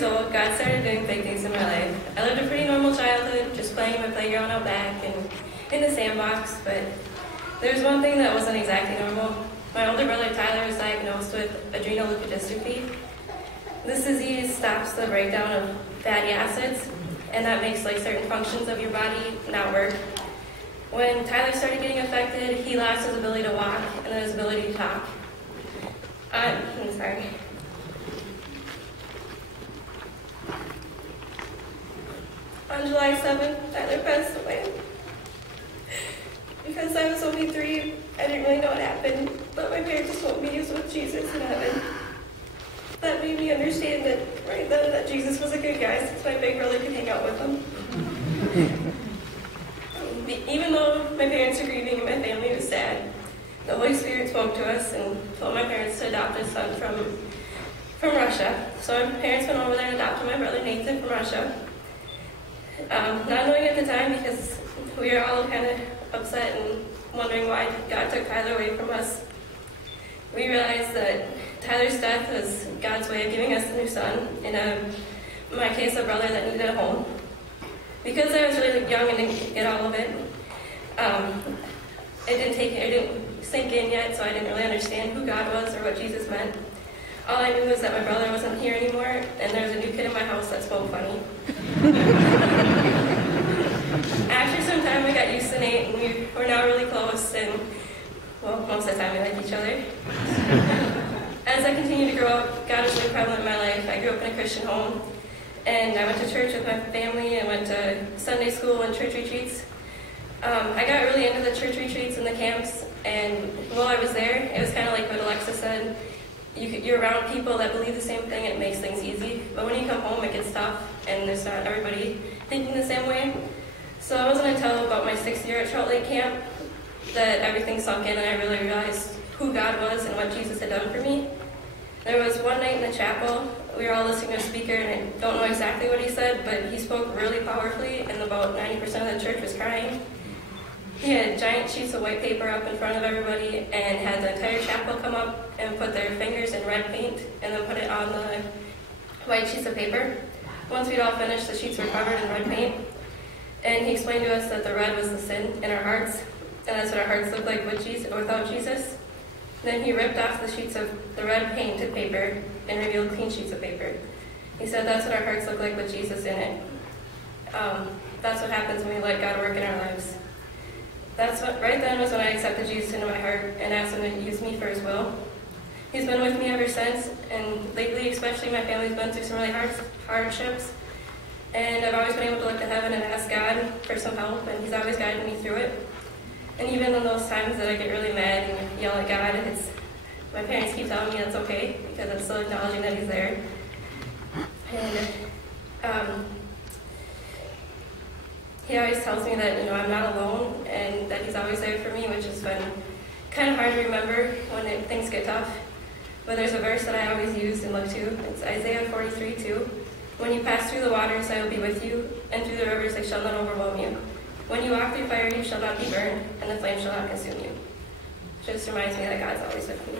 years old, God started doing big things in my life. I lived a pretty normal childhood, just playing in my playground out back and in the sandbox, but there was one thing that wasn't exactly normal. My older brother Tyler was diagnosed with adrenal leukodystrophy. This disease stops the breakdown of fatty acids, and that makes certain functions of your body not work. When Tyler started getting affected, he lost his ability to walk and then his ability to talk. I'm sorry. On July 7th, Tyler passed away. Because I was only 3, I didn't really know what happened, but my parents told me he was with Jesus in heaven. That made me understand that right then that Jesus was a good guy since my big brother could hang out with him. Even though my parents were grieving and my family was sad, the Holy Spirit spoke to us and told my parents to adopt a son from Russia. So my parents went over there and adopted my brother Nathan from Russia. Not knowing at the time, because we were all kind of upset and wondering why God took Tyler away from us, we realized that Tyler's death was God's way of giving us a new son, in my case, a brother that needed a home. Because I was really young and didn't get all of it, it didn't sink in yet, so I didn't really understand who God was or what Jesus meant. All I knew was that my brother wasn't here anymore, and there was a new kid in my house that spoke funny. After some time, we got used to Nate, and we're now really close, and, well, most of the time we like each other. As I continued to grow up, God was really prevalent in my life. I grew up in a Christian home, and I went to church with my family, and went to Sunday school and church retreats. I got really into the church retreats and the camps, and while I was there, it was kind of like what Alexa said. You're around people that believe the same thing, and it makes things easy. But when you come home, it gets tough, and there's not everybody thinking the same way. So it wasn't until about my 6th year at Trout Lake Camp that everything sunk in, and I really realized who God was and what Jesus had done for me. There was one night in the chapel, we were all listening to a speaker, and I don't know exactly what he said, but he spoke really powerfully, and about 90% of the church was crying. He had giant sheets of white paper up in front of everybody and had the entire chapel come up and put their fingers in red paint and then put it on the white sheets of paper. Once we'd all finished, the sheets were covered in red paint. And he explained to us that the red was the sin in our hearts, and that's what our hearts look like with Jesus or without Jesus. Then he ripped off the sheets of the red painted paper and revealed clean sheets of paper. He said that's what our hearts look like with Jesus in it. That's what happens when we let God work in our lives. Right then was when I accepted Jesus into my heart and asked him to use me for his will. He's been with me ever since, and lately especially my family's been through some really hardships. And I've always been able to look to heaven and ask God for some help, and he's always guided me through it. And even in those times that I get really mad and yell at God, my parents keep telling me that's okay, because I'm still acknowledging that he's there. And he always tells me that, I'm not alone, and that he's always there for me, which has been kind of hard to remember when things get tough. But there's a verse that I always use and look to. It's Isaiah 43:2. When you pass through the waters, I will be with you, and through the rivers they shall not overwhelm you. When you walk through fire, you shall not be burned, and the flame shall not consume you. Just reminds me that God's always with me.